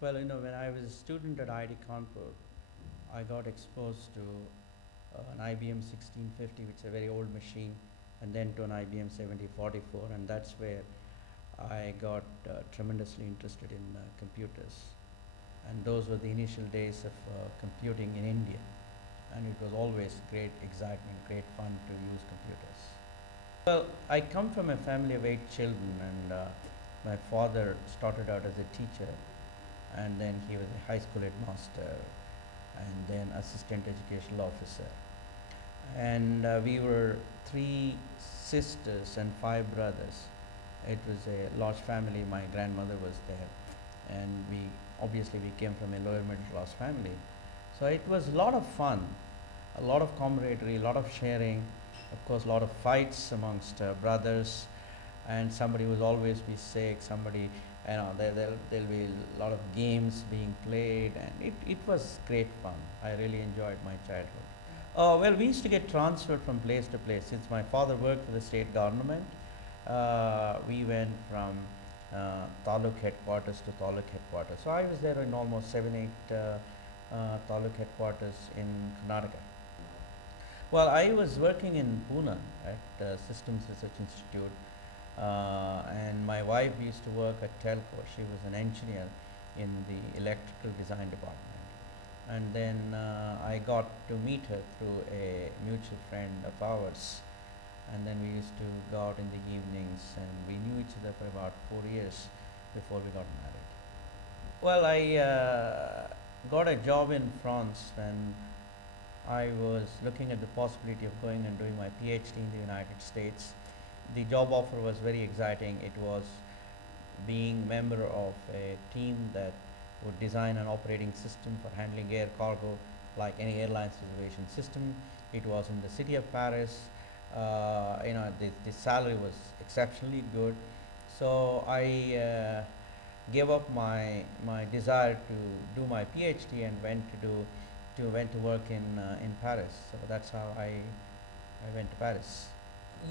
Well, when I was a student at IIT Kanpur, I got exposed to an IBM 1650, which is a very old machine, and then to an IBM 7044, and that's where I got tremendously interested in computers. And those were the initial days of computing in India, and it was always great excitement, great fun to use computers. Well, I come from a family of 8 children, and my father started out as a teacher, and then he was a high school headmaster, and then assistant educational officer. And we were 3 sisters and 5 brothers. It was a large family. My grandmother was there, and we came from a lower middle class family. So it was a lot of fun, a lot of camaraderie, a lot of sharing, of course, a lot of fights amongst brothers, and somebody will always be sick. Somebody, there'll be a lot of games being played, and it was great fun. I really enjoyed my childhood. Well, we used to get transferred from place to place. Since my father worked for the state government, we went from taluk headquarters to taluk headquarters. So I was there in almost 7, 8 taluk headquarters in Karnataka. Well, I was working in Pune at Systems Research Institute, and my wife used to work at Telco. She was an engineer in the electrical design department. And then I got to meet her through a mutual friend of ours, and then we used to go out in the evenings, and we knew each other for about 4 years before we got married. Well, I got a job in France when I was looking at the possibility of going and doing my PhD in the United States. The job offer was very exciting. It was being member of a team that would design an operating system for handling air cargo like any airline's reservation system. It was in the city of Paris. The salary was exceptionally good. So I gave up my desire to do my PhD and went to work in Paris. So that's how I went to Paris.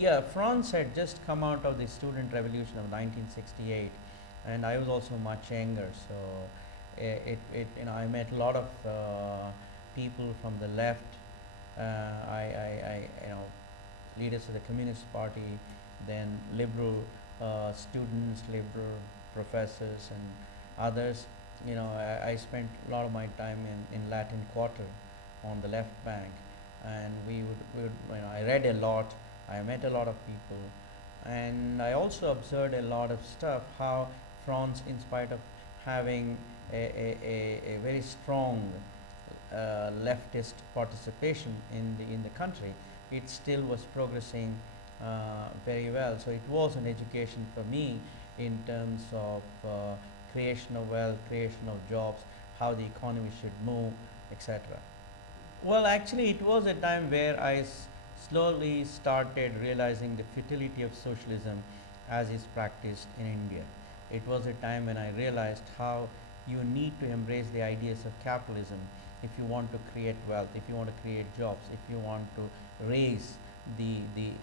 Yeah, France had just come out of the student revolution of 1968, and I was also much younger. So I met a lot of people from the left. Leaders of the Communist Party, then liberal students, liberal professors, and others. I spent a lot of my time in Latin Quarter on the left bank, and I read a lot. I met a lot of people, and I also observed a lot of stuff. How France, in spite of having a very strong leftist participation in the country, it still was progressing very well. So it was an education for me in terms of creation of wealth, creation of jobs, how the economy should move, etc. Well, actually, it was a time where I slowly started realizing the futility of socialism as is practiced in India. It was a time when I realized how you need to embrace the ideas of capitalism if you want to create wealth, if you want to create jobs, if you want to raise the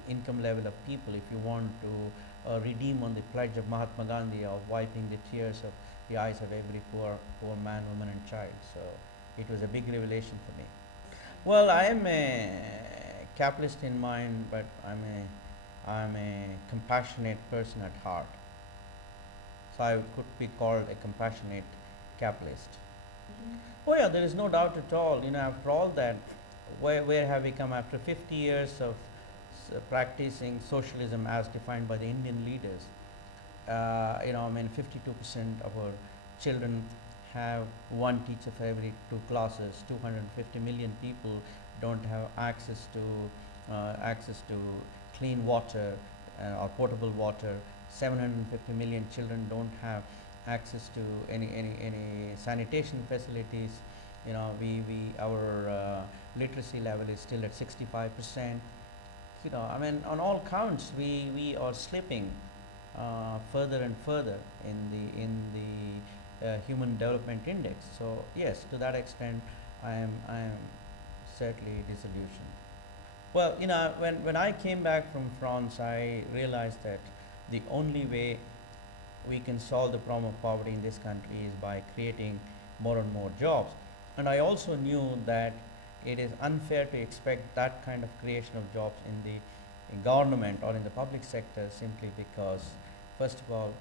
income level of people, if you want to redeem on the pledge of Mahatma Gandhi of wiping the tears of the eyes of every poor man, woman, and child. So it was a big revelation for me. Well, I am a capitalist in mind, but I'm a compassionate person at heart. So I could be called a compassionate capitalist. Oh yeah, there is no doubt at all. After all that, where have we come after 50 years of practicing socialism as defined by the Indian leaders? 52% of our children have one teacher for every 2 classes. 250 million people don't have access to clean water or potable water. 750 million children don't have access to any sanitation facilities. Our literacy level is still at 65%. On all counts, we are slipping further and further in the human development index. So yes, to that extent, I am certainly disillusioned. Well, when I came back from France, I realized that the only way we can solve the problem of poverty in this country is by creating more and more jobs. And I also knew that it is unfair to expect that kind of creation of jobs in the government or in the public sector, simply because, first of all,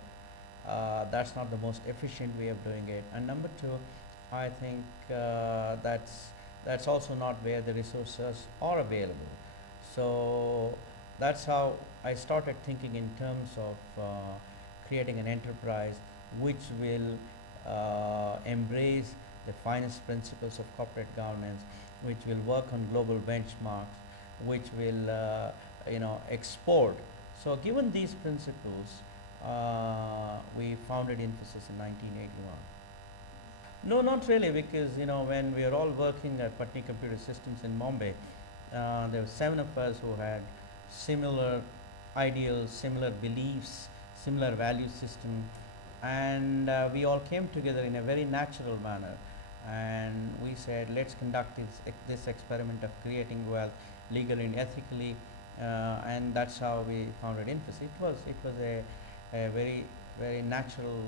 that's not the most efficient way of doing it, and number two, I think that's also not where the resources are available. So that's how I started thinking in terms of creating an enterprise which will embrace the finest principles of corporate governance, which will work on global benchmarks, which will export. So given these principles, we founded Infosys in 1981. No, not really, because when we were all working at Patni Computer Systems in Bombay, there were seven of us who had similar ideals, similar beliefs, similar value system, and we all came together in a very natural manner. And we said, let's conduct this experiment of creating wealth legally and ethically, and that's how we founded Infosys. It was a very natural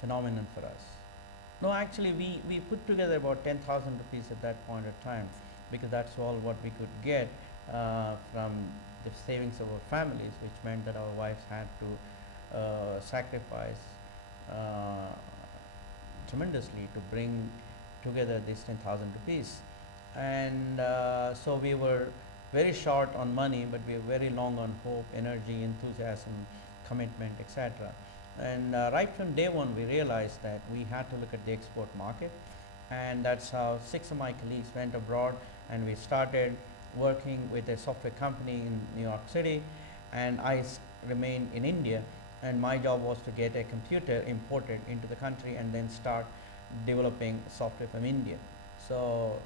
phenomenon for us. No, actually, we put together about 10,000 rupees at that point of time, because that's all what we could get from the savings of our families, which meant that our wives had to sacrifice uh, tremendously to bring together this 10,000 rupees. And so we were very short on money, but we were very long on hope, energy, enthusiasm, commitment, etc. And right from day one, we realized that we had to look at the export market, and that's how six of my colleagues went abroad, and we started working with a software company in New York City, and I remained in India, and my job was to get a computer imported into the country and then start developing software from India. So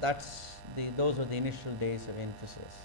those were the initial days of Infosys.